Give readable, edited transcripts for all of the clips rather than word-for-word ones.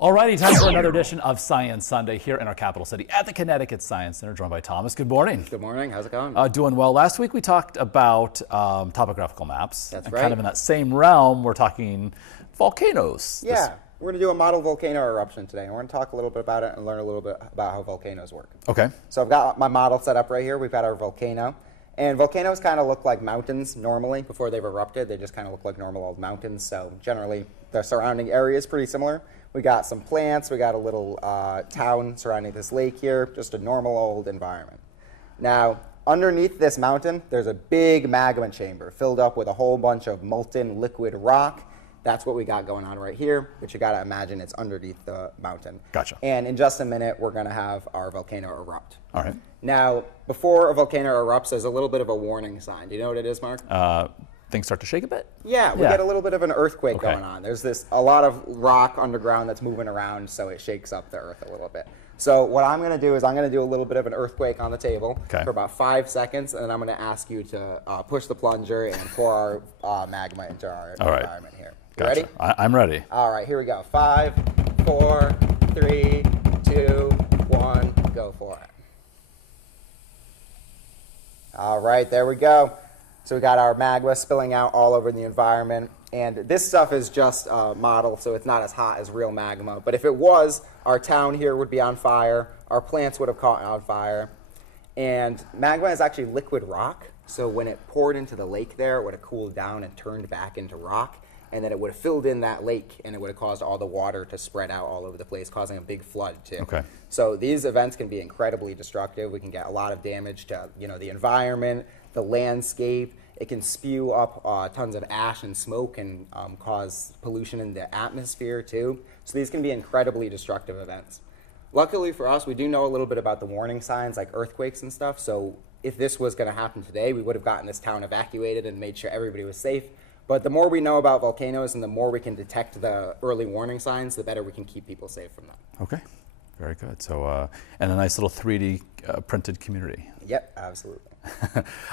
Alrighty, time for another edition of Science Sunday here in our capital city at the Connecticut Science Center, joined by Thomas. Good morning. Good morning. How's it going? Doing well. Last week we talked about topographical maps. That's and right. Kind of in that same realm, we're talking volcanoes. Yeah, we're going to do a model volcano eruption today. And we're going to talk a little bit about it and learn a little bit about how volcanoes work. Okay. So I've got my model set up right here. We've got our volcano. And volcanoes kind of look like mountains normally before they've erupted. They just kind of look like normal old mountains. So generally, the surrounding area is pretty similar. We got some plants. We got a little town surrounding this lake here. Just a normal old environment. Now, underneath this mountain, there's a big magma chamber filled up with a whole bunch of molten liquid rock. That's what we got going on right here, but you got to imagine it's underneath the mountain. Gotcha. And in just a minute, we're going to have our volcano erupt. All right. Now, before a volcano erupts, there's a little bit of a warning sign. Do you know what it is, Mark? Things start to shake a bit? Yeah, we get a little bit of an earthquake Okay. going on. There's a lot of rock underground that's moving around, so it shakes up the earth a little bit. So what I'm going to do is I'm going to do a little bit of an earthquake on the table for about 5 seconds, and then I'm going to ask you to push the plunger and pour our magma into our environment here. You ready? I'm ready. All right, here we go. 5, 4, 3, 2, 1, go for it. All right, there we go. So we got our magma spilling out all over the environment. And this stuff is just a model, so it's not as hot as real magma. But if it was, our town here would be on fire. Our plants would have caught on fire. And magma is actually liquid rock. So when it poured into the lake there, it would have cooled down and turned back into rock. And then it would have filled in that lake, and it would have caused all the water to spread out all over the place, causing a big flood, too. Okay. So these events can be incredibly destructive. We can get a lot of damage to, the environment, the landscape. It can spew up tons of ash and smoke and cause pollution in the atmosphere, too. So these can be incredibly destructive events. Luckily for us, we do know a little bit about the warning signs, like earthquakes and stuff. So if this was going to happen today, we would have gotten this town evacuated and made sure everybody was safe. But the more we know about volcanoes and the more we can detect the early warning signs, the better we can keep people safe from them. Okay. Very good. So, and a nice little 3D printed community. Yep, absolutely.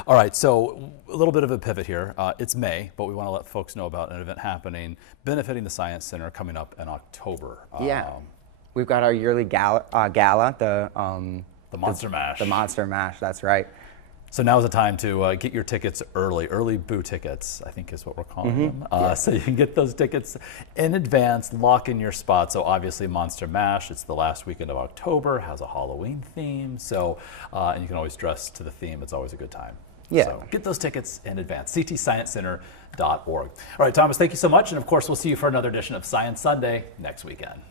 All right, so a little bit of a pivot here. It's May, but we want to let folks know about an event happening benefiting the Science Center coming up in October. Yeah, we've got our yearly gala, the Monster Mash. The Monster Mash, that's right. So now's the time to get your tickets early boo tickets, I think is what we're calling them. So you can get those tickets in advance, lock in your spot. So obviously Monster Mash, it's the last weekend of October, has a Halloween theme. So, and you can always dress to the theme. It's always a good time. Yeah. So get those tickets in advance, ctsciencecenter.org. All right, Thomas, thank you so much. And of course, we'll see you for another edition of Science Sunday next weekend.